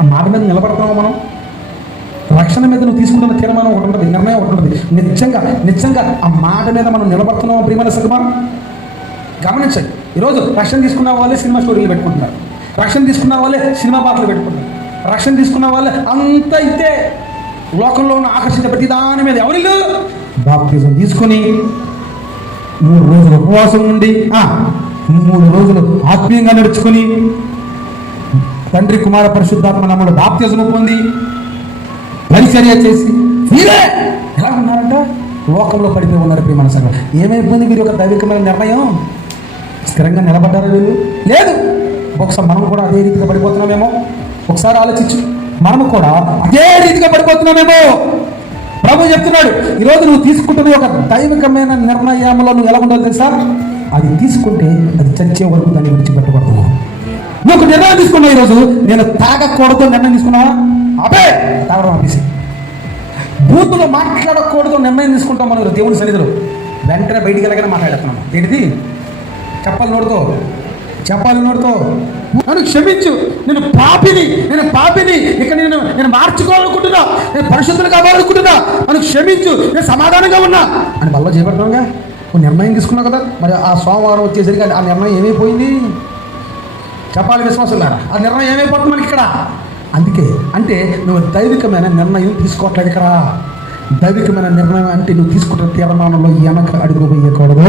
ఆ మాట మీద నిలబడుతున్నావు మనం. రక్షణ మీద నువ్వు తీసుకుంటున్న తీర్మానం ఒకటి ఉంటుంది, నిర్ణయం ఒకటి ఉంటుంది. నిజంగా ఆ మాట మీద మనం నిలబడుతున్నాం ప్రియమైన సంగమా. గమనించండి, ఈరోజు రక్షణ తీసుకున్న వాళ్ళే సినిమా స్టోరీలు పెట్టుకుంటున్నారు, రక్షణ తీసుకున్న వాళ్ళే సినిమా పాటలు పెట్టుకుంటున్నారు, రక్షణ తీసుకున్న వాళ్ళే అంత అయితే లోకంలో ఉన్న ఆకర్షించే ప్రతి దాని మీద ఎవరిల్లు బాప్తిజం తీసుకొని 3 రోజులు ఉపవాసం ఉండి 3 రోజులు ఆత్మీయంగా నడుచుకొని తండ్రి కుమార పరిశుద్ధాత్మ నామములో బాప్తిజం పొంది పరిచర్య చేసి మీరే ఎలా ఉన్నారంట లోకంలో పడిపోయి ఉన్నారు ప్రియమైన సంగమా. ఏమైపోయింది వీరి యొక్క దైవికమైన నిర్ణయం? స్థిరంగా నిలబడ్డారా వీళ్ళు? లేదు. ఒకసారి మనం కూడా అదే రీతిగా పడిపోతున్నామేమో. ఒకసారి ఆలోచించు, మనము కూడా అదే రీతిగా పడిపోతున్నామేమో. ప్రభు చెప్తున్నాడు, ఈరోజు నువ్వు తీసుకుంటున్న ఒక దైవికమైన నిర్ణయంలో నువ్వు ఎలా ఉండాలి తెలుసా? అది తీసుకుంటే అది చచ్చే వరకు దాన్ని విడిచిపెట్టకూడదు. నువ్వు ఒక నిర్ణయం తీసుకున్నావు, ఈరోజు నేను తాగకూడదు నిర్ణయం తీసుకున్నావా? అబే తాగడం ఆపేసి. బూతులు మాట్లాడకూడదు నిర్ణయం తీసుకుంటాం మనం దేవుని సన్నిధిలో, వెంటనే బయటికి వెళ్ళగానే మాట్లాడుతున్నాం. ఏంటిది? చెప్పాలి నోడుతో నన్ను క్షమించు, నేను పాపిని ఇక నేను మార్చుకోవాలనుకుంటున్నా, నేను పరిశుద్ధులు కావాలనుకుంటున్నా, నన్ను క్షమించు, నేను సమాధానంగా ఉన్నా అని బల్ల చేపడతావుగా. నువ్వు నిర్ణయం తీసుకున్నావు కదా, మరి ఆ సోమవారం వచ్చేసరికి ఆ నిర్ణయం ఏమైపోయింది? చెప్పాలి విశ్వాసులారా, ఆ నిర్ణయం ఏమైపోతుంది మనకి ఇక్కడ? అందుకే అంటే నువ్వు దైవికమైన నిర్ణయం తీసుకోవట్లేదు ఇక్కడ. దైవికమైన నిర్ణయం అంటే నువ్వు తీసుకుంటున్న తీర్మానంలో వెనక అడుగు వేయకూడదు.